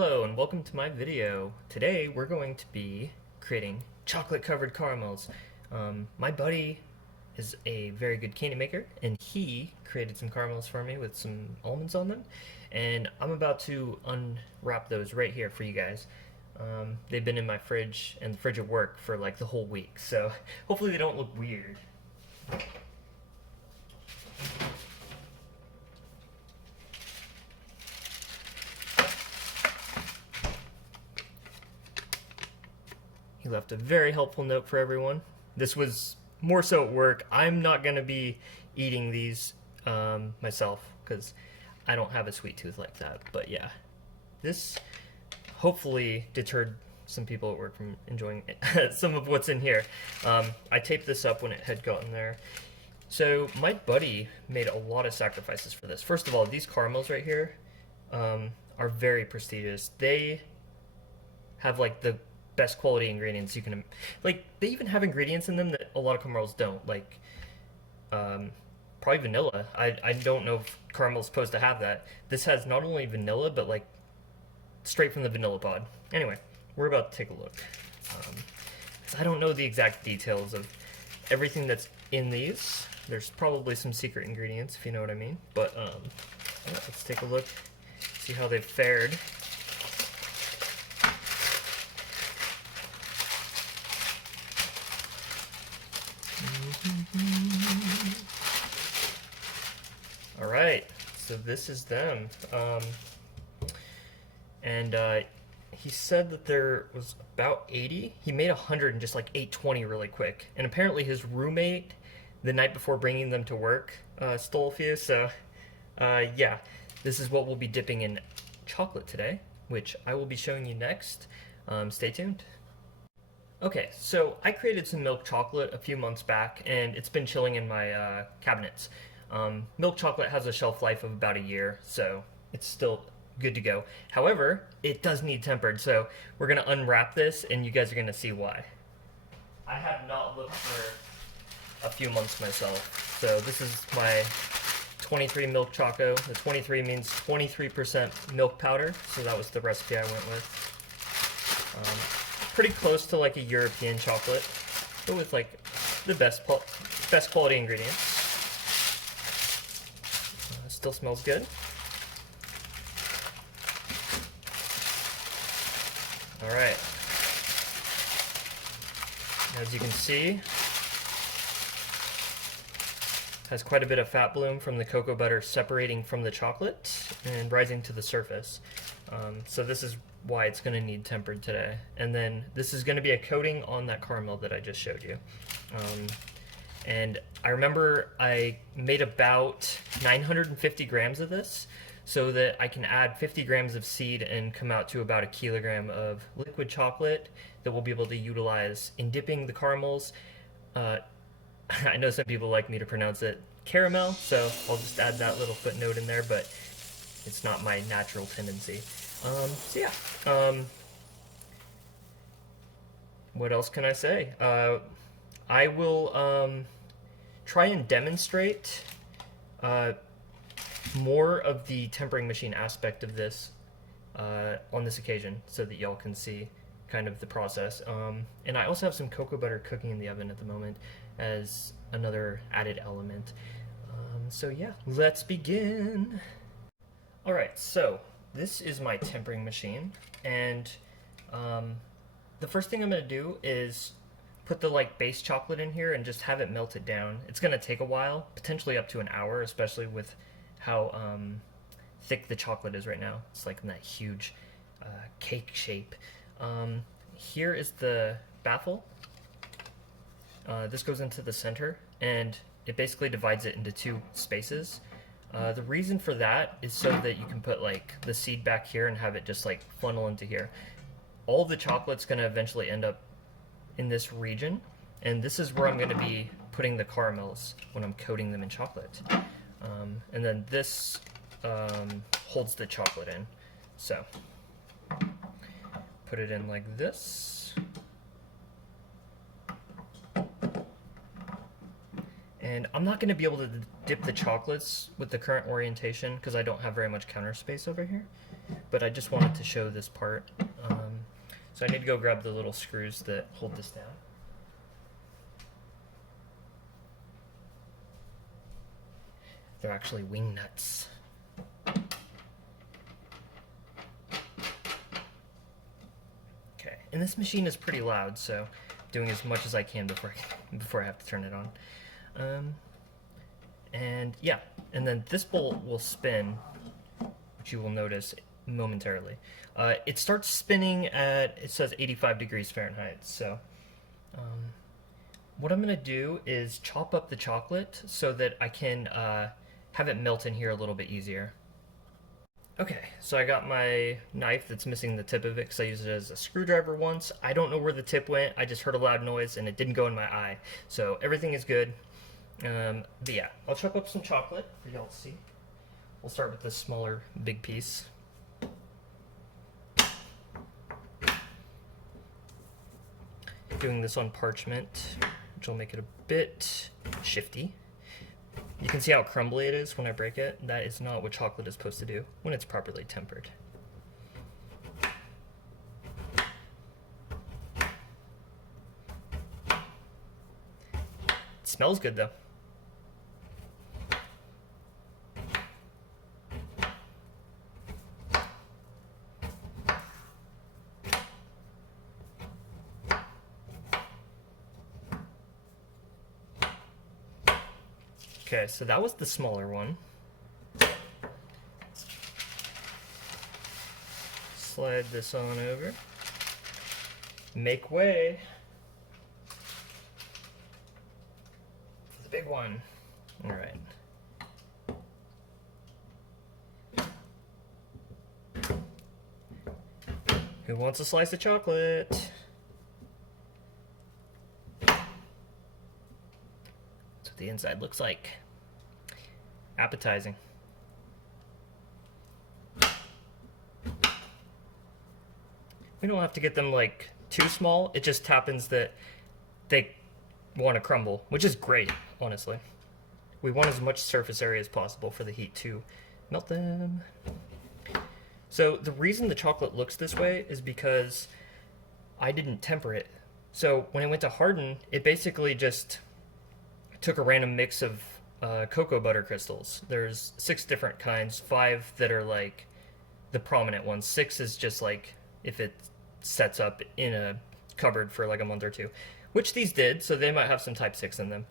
Hello and welcome to my video. Today we're going to be creating chocolate covered caramels. My buddy is a very good candy maker and he created some caramels for me with some almonds on them, and I'm about to unwrap those right here for you guys. They've been in my fridge and the fridge at work for like the whole week, so hopefully they don't look weird. He left a very helpful note for everyone. This was more so at work. I'm not going to be eating these myself because I don't have a sweet tooth like that. But yeah, this hopefully deterred some people at work from enjoying some of what's in here. I taped this up when it had gotten there. So my buddy made a lot of sacrifices for this. First of all, these caramels right here are very prestigious. They have like the best quality ingredients you can, like they even have ingredients in them that a lot of caramels don't, like probably vanilla. I don't know if caramel's supposed to have that. This has not only vanilla but like straight from the vanilla pod. Anyway, we're about to take a look. 'Cause I don't know the exact details of everything that's in these. There's probably some secret ingredients, if you know what I mean, but let's take a look, see how they've fared. Alright, so this is them. He said that there was about 80. He made 100 and just like ate 20 really quick. And apparently his roommate, the night before bringing them to work, stole a few. So yeah, this is what we'll be dipping in chocolate today, which I will be showing you next. Stay tuned. Okay, so I created some milk chocolate a few months back, and it's been chilling in my cabinets. Milk chocolate has a shelf life of about a year, so it's still good to go. However, it does need tempered, so we're going to unwrap this, and you guys are going to see why. I have not looked for a few months myself, so this is my 23 milk choco. The 23 means 23% milk powder, so that was the recipe I went with. Pretty close to like a European chocolate, but with like the best quality ingredients. Still smells good. All right. As you can see, has quite a bit of fat bloom from the cocoa butter separating from the chocolate and rising to the surface. So this is why it's going to need tempered today. And then this is going to be a coating on that caramel that I just showed you. And I remember I made about 950 grams of this so that I can add 50 grams of seed and come out to about a kilogram of liquid chocolate that we'll be able to utilize in dipping the caramels. I know some people like me to pronounce it caramel, so I'll just add that little footnote in there, but it's not my natural tendency. So yeah, what else can I say? I will try and demonstrate more of the tempering machine aspect of this on this occasion so that y'all can see kind of the process. And I also have some cocoa butter cooking in the oven at the moment as another added element. So yeah, let's begin. Alright, so this is my tempering machine, and the first thing I'm going to do is put the like base chocolate in here and just have it melted down. It's going to take a while, potentially up to an hour, especially with how thick the chocolate is right now. It's like in that huge cake shape. Here is the baffle. This goes into the center, and it basically divides it into two spaces. The reason for that is so that you can put like the seed back here and have it just like funnel into here. All the chocolate's going to eventually end up in this region, and this is where I'm going to be putting the caramels when I'm coating them in chocolate. And then this holds the chocolate in. So put it in like this. And I'm not going to be able to dip the chocolates with the current orientation because I don't have very much counter space over here. But I just wanted to show this part. So I need to go grab the little screws that hold this down. They're actually wing nuts. Okay, and this machine is pretty loud, so I'm doing as much as I can before I have to turn it on. And yeah, and then this bolt will spin, which you will notice momentarily. It starts spinning at, it says 85 degrees Fahrenheit, so what I'm going to do is chop up the chocolate so that I can have it melt in here a little bit easier. Okay, so I got my knife that's missing the tip of it because I used it as a screwdriver once. I don't know where the tip went. I just heard a loud noise and it didn't go in my eye. So everything is good. But yeah, I'll chop up some chocolate for y'all to see. We'll start with this smaller big piece. Doing this on parchment, which will make it a bit shifty. You can see how crumbly it is when I break it. That is not what chocolate is supposed to do when it's properly tempered. It smells good though. Okay, so that was the smaller one. Slide this on over. Make way for the big one. All right. Who wants a slice of chocolate? The inside looks like. Appetizing. We don't have to get them like too small. It just happens that they want to crumble, which is great, honestly. We want as much surface area as possible for the heat to melt them. So the reason the chocolate looks this way is because I didn't temper it. So when it went to harden, it basically just took a random mix of cocoa butter crystals. There's 6 different kinds, 5 that are like the prominent ones. 6 is just like if it sets up in a cupboard for like a month or two, which these did, so they might have some type 6 in them.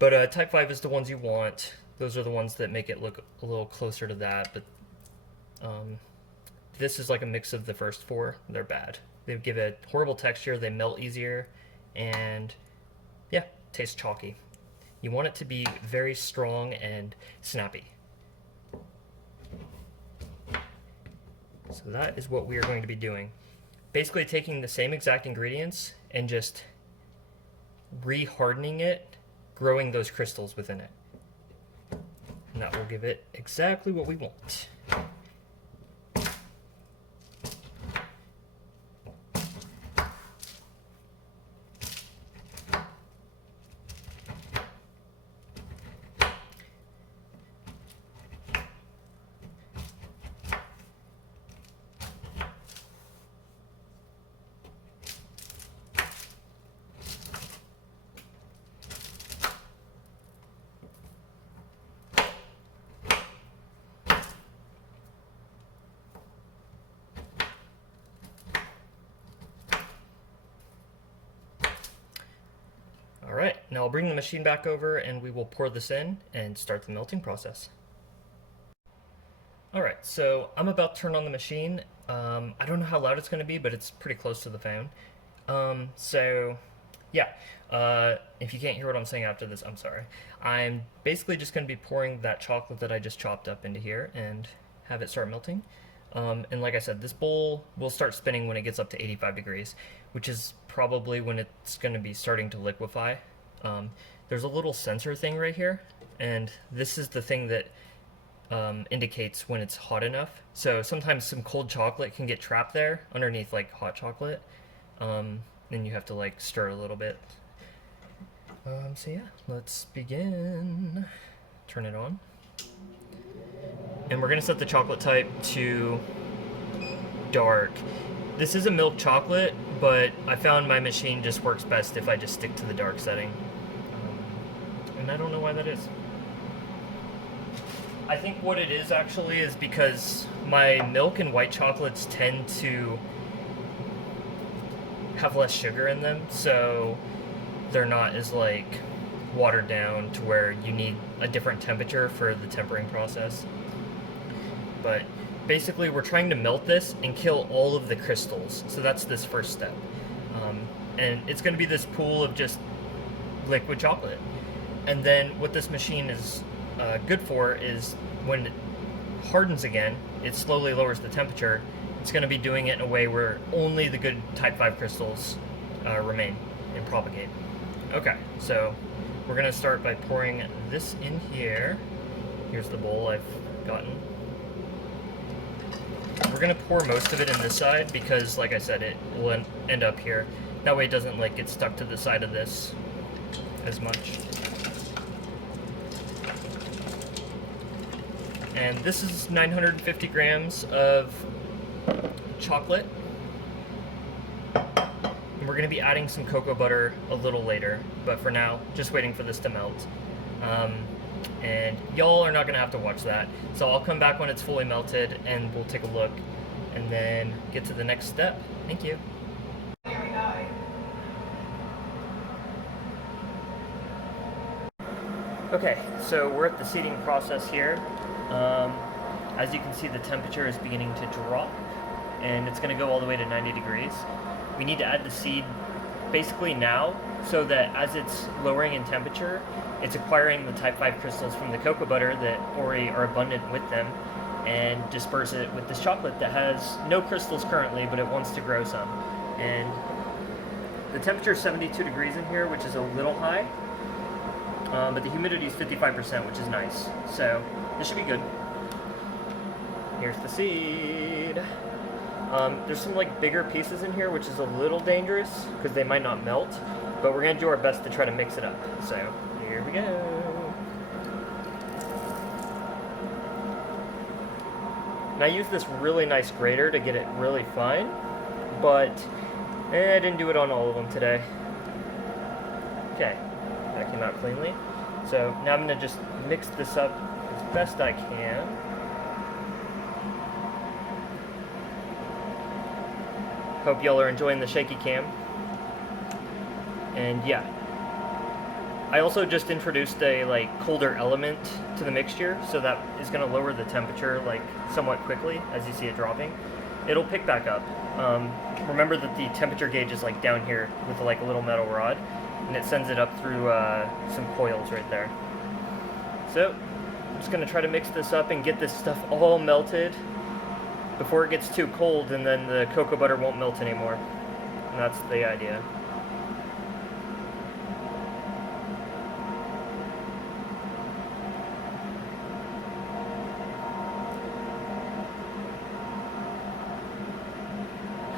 But type 5 is the ones you want. Those are the ones that make it look a little closer to that, but this is like a mix of the first 4. They're bad. They give it horrible texture, they melt easier, and yeah, taste chalky. You want it to be very strong and snappy. So that is what we are going to be doing. Basically taking the same exact ingredients and just re-hardening it, growing those crystals within it. And that will give it exactly what we want. Alright, now I'll bring the machine back over and we will pour this in and start the melting process. Alright, so I'm about to turn on the machine. I don't know how loud it's going to be, but it's pretty close to the fan. So yeah, if you can't hear what I'm saying after this, I'm sorry. I'm basically just going to be pouring that chocolate that I just chopped up into here and have it start melting. And like I said, this bowl will start spinning when it gets up to 85 degrees, which is probably when it's going to be starting to liquefy. There's a little sensor thing right here, and this is the thing that indicates when it's hot enough. So sometimes some cold chocolate can get trapped there underneath like hot chocolate. Then you have to like stir a little bit. So yeah, let's begin. Turn it on. And we're gonna set the chocolate type to dark. This is a milk chocolate, but I found my machine just works best if I just stick to the dark setting. And I don't know why that is. I think what it is actually is because my milk and white chocolates tend to have less sugar in them, so they're not as like watered down to where you need a different temperature for the tempering process. But basically we're trying to melt this and kill all of the crystals, so that's this first step. And it's going to be this pool of just liquid chocolate. And then what this machine is good for is when it hardens again, it slowly lowers the temperature. It's going to be doing it in a way where only the good type 5 crystals remain and propagate. Okay, so we're going to start by pouring this in here. Here's the bowl I've gotten. We're going to pour most of it in this side because, like I said, it will end up here. That way it doesn't like get stuck to the side of this as much. And this is 950 grams of chocolate. And we're going to be adding some cocoa butter a little later, but for now, just waiting for this to melt. And y'all are not going to have to watch that. So I'll come back when it's fully melted and we'll take a look and then get to the next step. Thank you. Okay, so we're at the seeding process here. As you can see, the temperature is beginning to drop and it's going to go all the way to 90 degrees. We need to add the seed basically now so that as it's lowering in temperature, it's acquiring the type 5 crystals from the cocoa butter that already are abundant with them and disperse it with this chocolate that has no crystals currently, but it wants to grow some. And the temperature is 72 degrees in here, which is a little high, but the humidity is 55%, which is nice. So this should be good. Here's the seed. There's some like bigger pieces in here, which is a little dangerous because they might not melt, but we're gonna do our best to try to mix it up. So here we go. And I use this really nice grater to get it really fine, but I didn't do it on all of them today. Okay, that came out cleanly. So now I'm gonna just mix this up as best I can. Hope y'all are enjoying the shaky cam. And yeah, I also just introduced a like colder element to the mixture, so that is going to lower the temperature like somewhat quickly as you see it dropping. It'll pick back up. Remember that the temperature gauge is like down here with like a little metal rod, and it sends it up through some coils right there. So I'm just going to try to mix this up and get this stuff all melted before it gets too cold, and then the cocoa butter won't melt anymore. And that's the idea.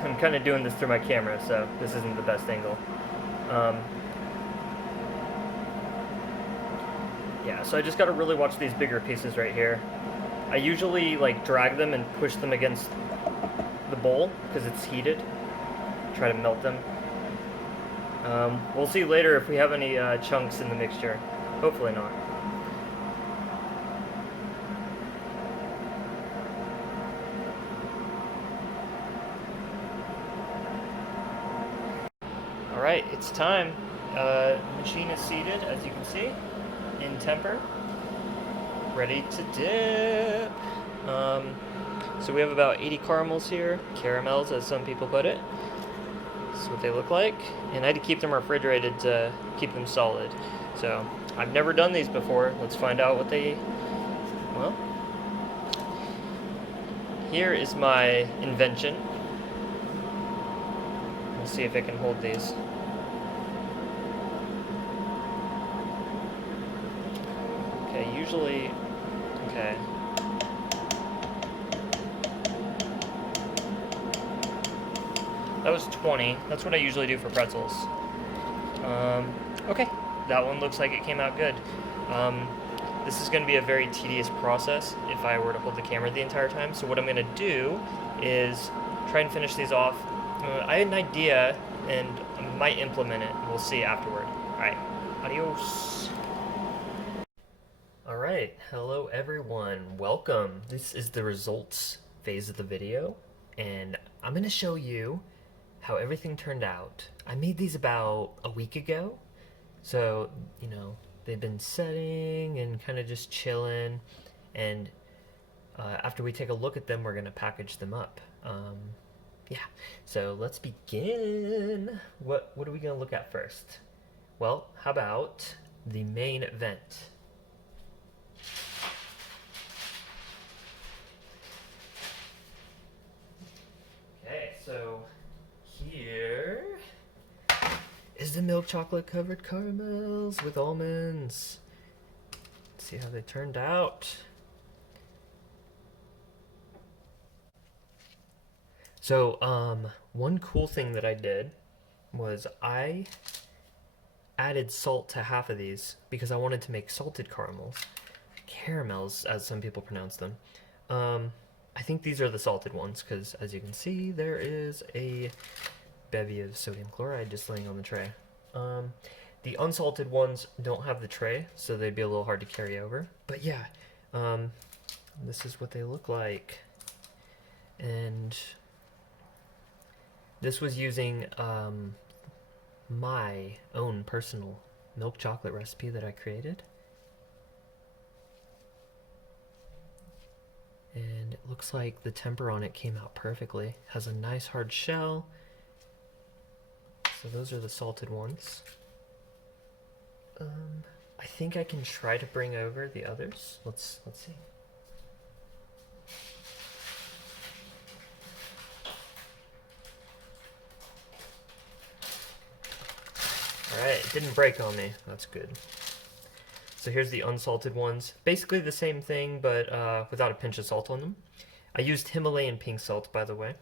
I'm kind of doing this through my camera, so this isn't the best angle. Yeah, so I just got to really watch these bigger pieces right here. I usually like drag them and push them against the bowl because it's heated. Try to melt them. We'll see later if we have any chunks in the mixture. Hopefully not. Alright, it's time. The machine is seated, as you can see, in temper. Ready to dip. So we have about 80 caramels here, caramels as some people put it. This is what they look like, and I had to keep them refrigerated to keep them solid. So I've never done these before. Let's find out what they, well, here is my invention. We'll see if it can hold these. Okay, usually, okay. That was 20. That's what I usually do for pretzels. Okay, that one looks like it came out good. Um, this is going to be a very tedious process if I were to hold the camera the entire time. So what I'm going to do is try and finish these off. I had an idea and I might implement it. We'll see afterward. All right, adios. All right, hello everyone. Welcome. This is the results phase of the video, and I'm going to show you how everything turned out. I made these about a week ago, so, you know, they've been setting and kind of just chilling, and after we take a look at them, we're going to package them up. Yeah, so let's begin. What are we going to look at first? Well, how about the main event? Okay, so here is the milk chocolate covered caramels with almonds. Let's see how they turned out. So, one cool thing that I did was I added salt to half of these because I wanted to make salted caramels, as some people pronounce them. I think these are the salted ones because, as you can see, there is a bevy of sodium chloride just laying on the tray. The unsalted ones don't have the tray, so they'd be a little hard to carry over. But yeah, this is what they look like. And this was using my own personal milk chocolate recipe that I created. And it looks like the temper on it came out perfectly. Has a nice hard shell. So those are the salted ones. I think I can try to bring over the others. Let's see. Alright, it didn't break on me. That's good. So here's the unsalted ones. Basically the same thing, but without a pinch of salt on them. I used Himalayan pink salt, by the way.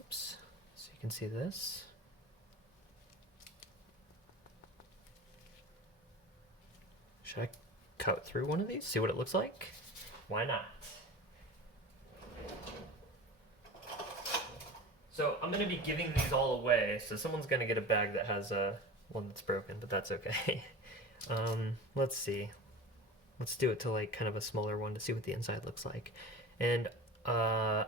Oops. So you can see this. Should I cut through one of these? See what it looks like? Why not? So I'm going to be giving these all away, so someone's going to get a bag that has one that's broken, but that's okay. Let's see. Let's do it to like kind of a smaller one to see what the inside looks like. And I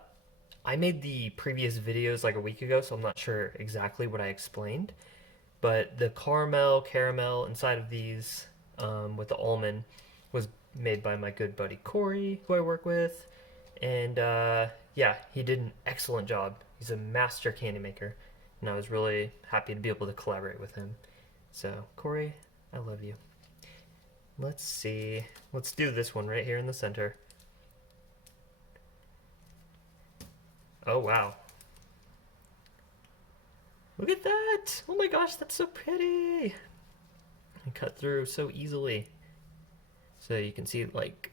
made the previous videos like a week ago, so I'm not sure exactly what I explained. But the caramel inside of these with the almond was made by my good buddy Cory, who I work with. And yeah, he did an excellent job. He's a master candy maker, and I was really happy to be able to collaborate with him. So, Cory, I love you. Let's see. Let's do this one right here in the center. Oh, wow. Look at that! Oh my gosh, that's so pretty! I cut through so easily. So you can see, like,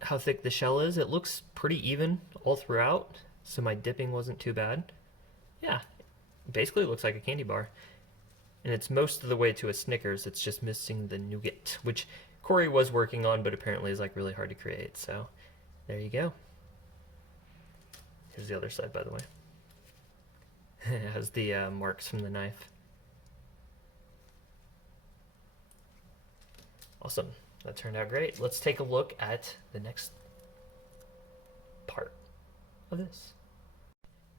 how thick the shell is. It looks pretty even all throughout, so my dipping wasn't too bad. Yeah, basically it looks like a candy bar. And it's most of the way to a Snickers. It's just missing the nougat, which Cory was working on, but apparently is like really hard to create. So there you go. Here's the other side, by the way. It has the marks from the knife. Awesome. That turned out great. Let's take a look at the next part of this.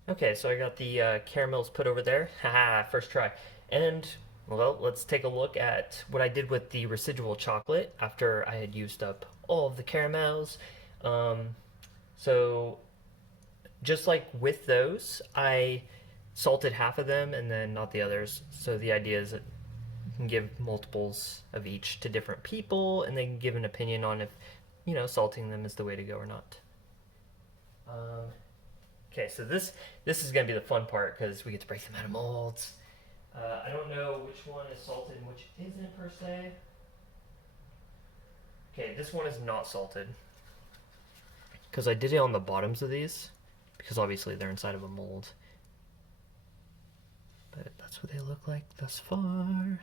Okay, so I got the caramels put over there. Haha, first try. And, well, let's take a look at what I did with the residual chocolate after I had used up all of the caramels. So, just like with those, I salted half of them and then not the others. So the idea is that you can give multiples of each to different people, and they can give an opinion on if, you know, salting them is the way to go or not. Okay, so this is going to be the fun part because we get to break them out of molds. I don't know which one is salted and which isn't per se. Okay, this one is not salted because I did it on the bottoms of these because obviously they're inside of a mold. But that's what they look like thus far.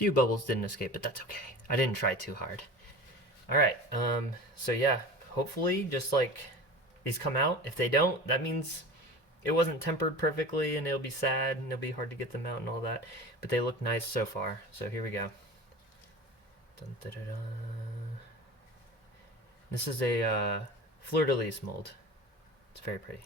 few bubbles didn't escape, but that's okay. I didn't try too hard. All right, so yeah, hopefully just like these come out. If they don't, that means it wasn't tempered perfectly and it'll be sad and it'll be hard to get them out and all that. But they look nice so far. So here we go. Dun, da, da, da. This is a fleur-de-lis mold. It's very pretty.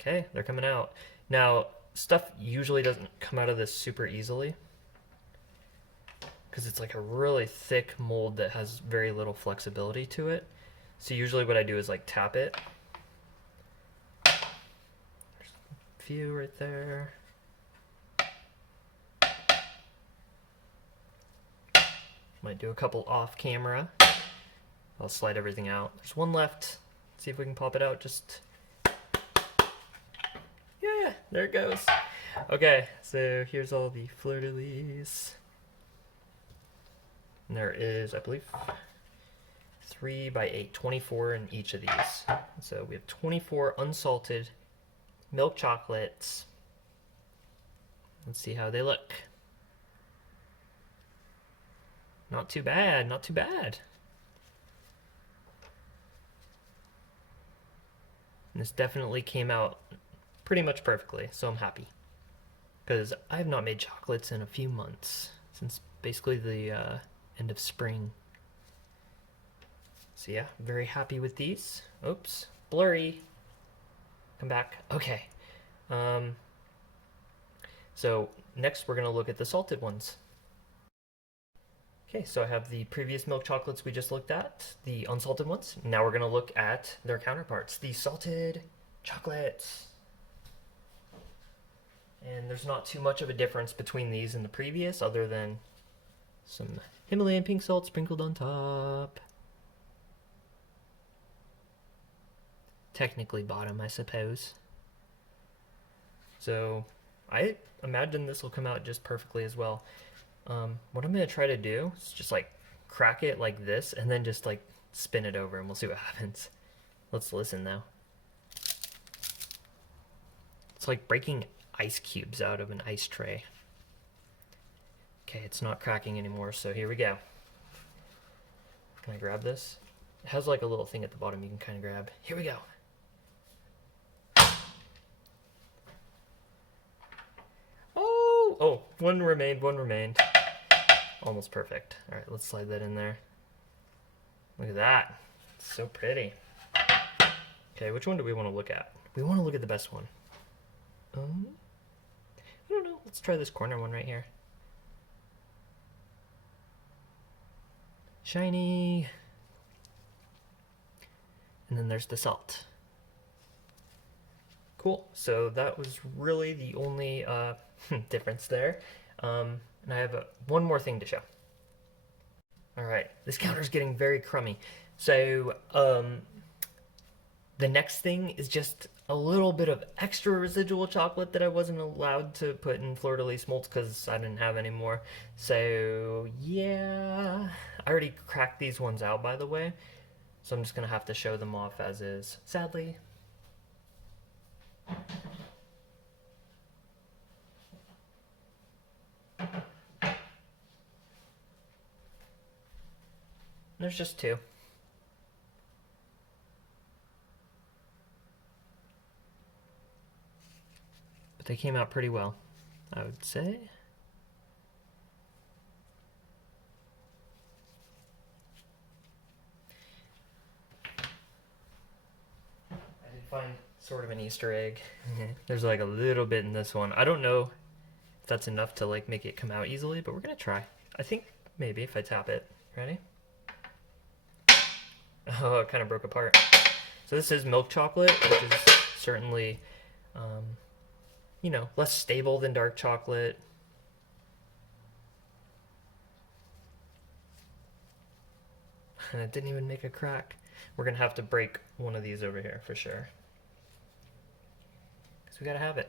Okay, they're coming out. Now, stuff usually doesn't come out of this super easily because it's like a really thick mold that has very little flexibility to it. So usually what I do is like tap it. There's a few right there. Might do a couple off camera. I'll slide everything out. There's one left. See if we can pop it out. Just, yeah, there it goes. Okay, so here's all the fleur-de-lis. And there is, I believe, 3 by 8, 24 in each of these. So we have 24 unsalted milk chocolates. Let's see how they look. Not too bad, not too bad. And this definitely came out pretty much perfectly, so I'm happy. Because I have not made chocolates in a few months, since basically the end of spring. So yeah, very happy with these. Oops, blurry. Come back. Okay. So next we're going to look at the salted ones. Okay, so I have the previous milk chocolates we just looked at, the unsalted ones. Now we're going to look at their counterparts, the salted chocolates. And there's not too much of a difference between these and the previous, other than some Himalayan pink salt sprinkled on top. Technically bottom, I suppose. So I imagine this will come out just perfectly as well. What I'm going to try to do is just like crack it like this and then just like spin it over and we'll see what happens. Let's listen now. It's like breaking ice cubes out of an ice tray. Okay, it's not cracking anymore, so here we go. Can I grab this? It has like a little thing at the bottom you can kind of grab. Here we go. Oh, one remained, one remained. Almost perfect. All right, let's slide that in there. Look at that. It's so pretty. Okay, which one do we want to look at? We want to look at the best one. I don't know. Let's try this corner one right here. Shiny. And then there's the salt. Cool. So that was really the only difference there. And I have one more thing to show. All right, this counter's getting very crummy. So the next thing is just a little bit of extra residual chocolate that I wasn't allowed to put in fleur-de-lis molds because I didn't have any more. So yeah, I already cracked these ones out, by the way. So I'm just gonna have to show them off as is, sadly. There's just two. But they came out pretty well, I would say. I did find sort of an Easter egg. There's like a little bit in this one. I don't know if that's enough to like make it come out easily, but we're gonna try. I think maybe if I tap it. Ready? Oh, it kind of broke apart. So this is milk chocolate, which is certainly, you know, less stable than dark chocolate. And it didn't even make a crack. We're gonna have to break one of these over here for sure. Because we gotta have it.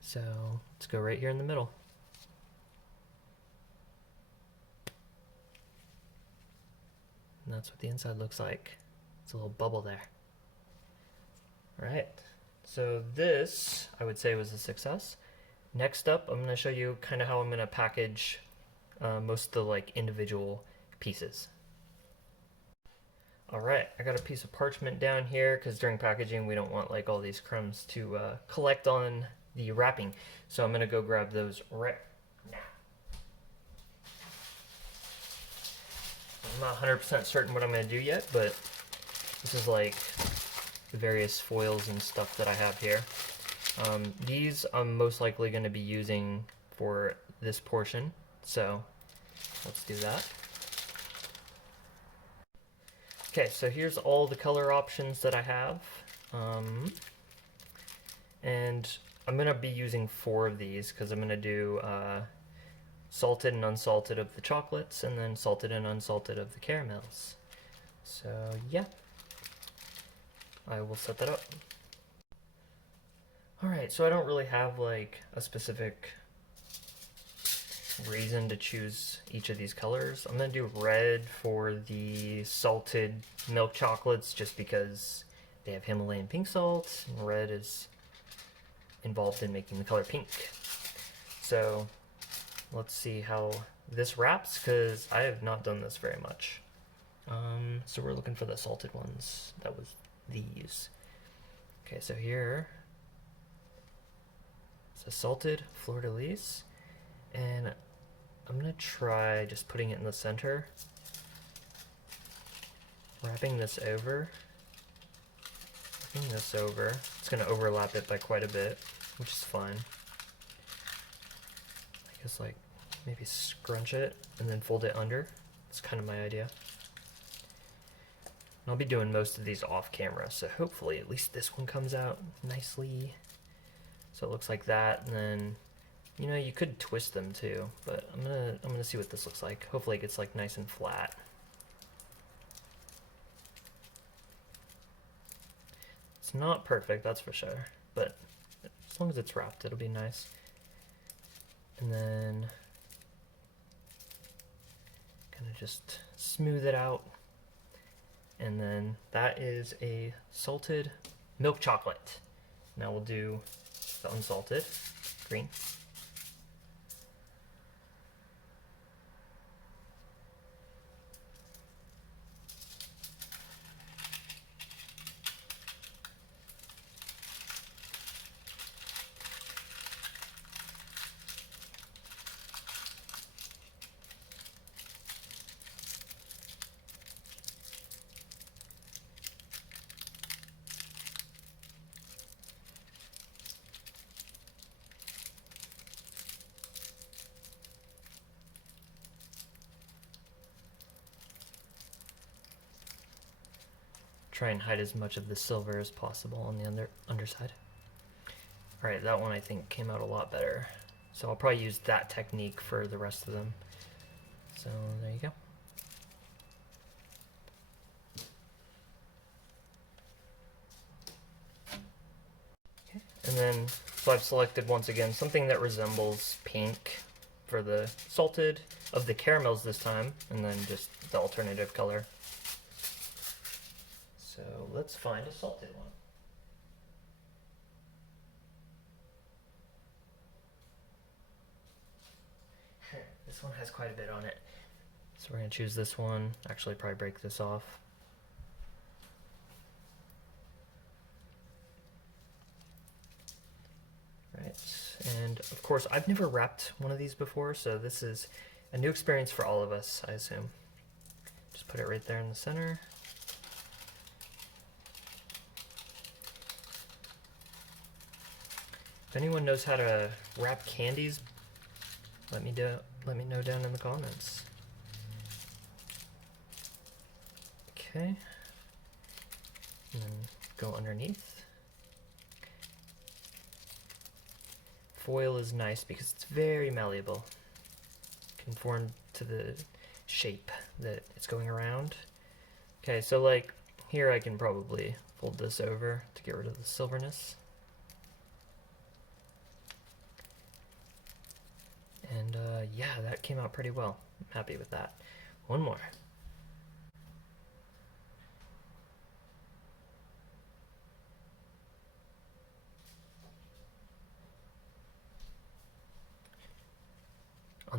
So let's go right here in the middle. And that's what the inside looks like. It's a little bubble there. All right, so this I would say was a success. Next up, I'm going to show you kind of how I'm going to package most of the like individual pieces. All right, I got a piece of parchment down here because during packaging we don't want like all these crumbs to collect on the wrapping. So I'm going to go grab those right now. I'm not 100% certain what I'm going to do yet, but this is like the various foils and stuff that I have here. These I'm most likely going to be using for this portion, so let's do that. Okay, so here's all the color options that I have, and I'm going to be using 4 of these because I'm going to do salted and unsalted of the chocolates and then salted and unsalted of the caramels. So yeah, I will set that up. Alright, so I don't really have like a specific reason to choose each of these colors. I'm going to do red for the salted milk chocolates just because they have Himalayan pink salt and red is involved in making the color pink. So let's see how this wraps because I have not done this very much. So we're looking for the salted ones. That was these. Okay, so here it's a salted fleur-de-lis, and I'm gonna try just putting it in the center, wrapping this over. It's gonna overlap it by quite a bit, which is fine. I guess like maybe scrunch it and then fold it under. It's kind of my idea. And I'll be doing most of these off camera, so hopefully at least this one comes out nicely. So it looks like that, and then you know you could twist them too, but I'm gonna see what this looks like. Hopefully it gets like nice and flat. It's not perfect, that's for sure, but as long as it's wrapped, it'll be nice. And then kind of just smooth it out. And then that is a salted milk chocolate. Now we'll do the unsalted green. Try and hide as much of the silver as possible on the underside. Alright, that one I think came out a lot better. So I'll probably use that technique for the rest of them. So there you go. Okay. And then, so I've selected once again something that resembles pink for the salted of the caramels this time, and then just the alternative color. So let's find a salted one. This one has quite a bit on it. So we're going to choose this one. Actually, probably break this off. Right, and of course, I've never wrapped one of these before, so this is a new experience for all of us, I assume. Just put it right there in the center. If anyone knows how to wrap candies, let me know down in the comments. Okay. And then go underneath. Foil is nice because it's very malleable. Conform to the shape that it's going around. Okay, so like here I can probably fold this over to get rid of the silverness. And yeah, that came out pretty well. I'm happy with that. One more.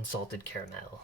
unsalted caramel.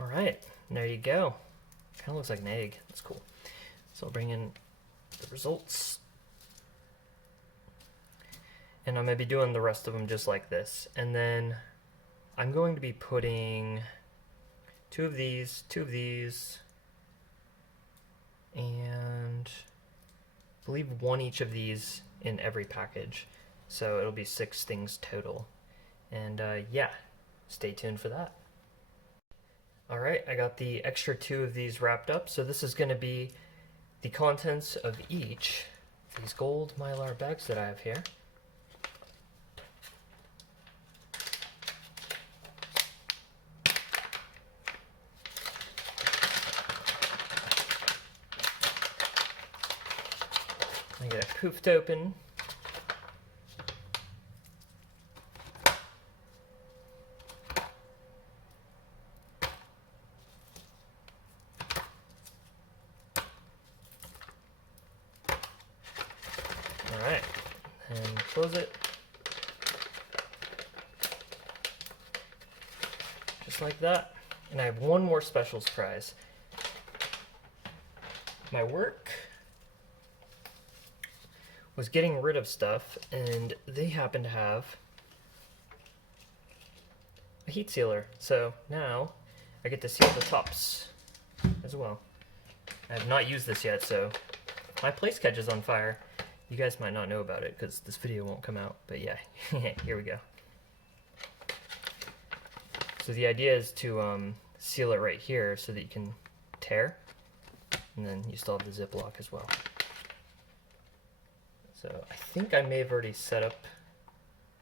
All right, there you go. Kind of looks like an egg. That's cool. So I'll bring in the results. And I'm going to be doing the rest of them just like this. And then I'm going to be putting two of these, and I believe one each of these in every package. So it'll be 6 things total. And yeah, stay tuned for that. All right, I got the extra 2 of these wrapped up. So this is going to be the contents of each of these gold Mylar bags that I have here. I get it poofed open. Alright, and close it. Just like that. And I have one more special surprise. My work was getting rid of stuff, and they happen to have a heat sealer. So now I get to seal the tops as well. I have not used this yet, so my place catches on fire. You guys might not know about it because this video won't come out, but yeah, here we go. So the idea is to seal it right here so that you can tear, and then you still have the Ziploc as well. So I think I may have already set up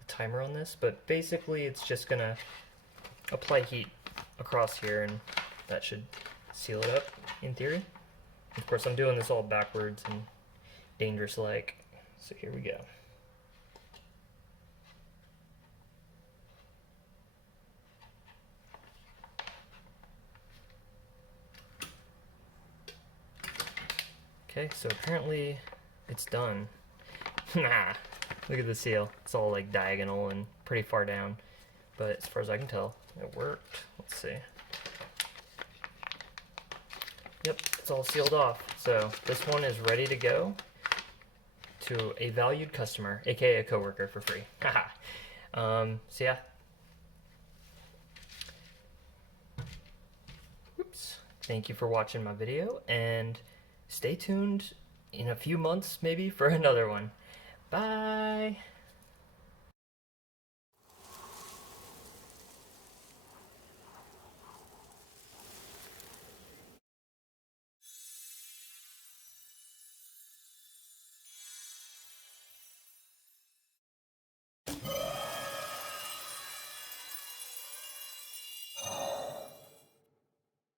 the timer on this, but basically it's just gonna apply heat across here, and that should seal it up in theory. Of course, I'm doing this all backwards and dangerous like, so here we go. Okay, so apparently it's done. Nah, look at the seal. It's all like diagonal and pretty far down, but as far as I can tell, it worked. Let's see. Yep, it's all sealed off. So this one is ready to go to a valued customer, aka a coworker, for free. Haha. So yeah. Oops. Thank you for watching my video, and stay tuned in a few months maybe for another one. Bye.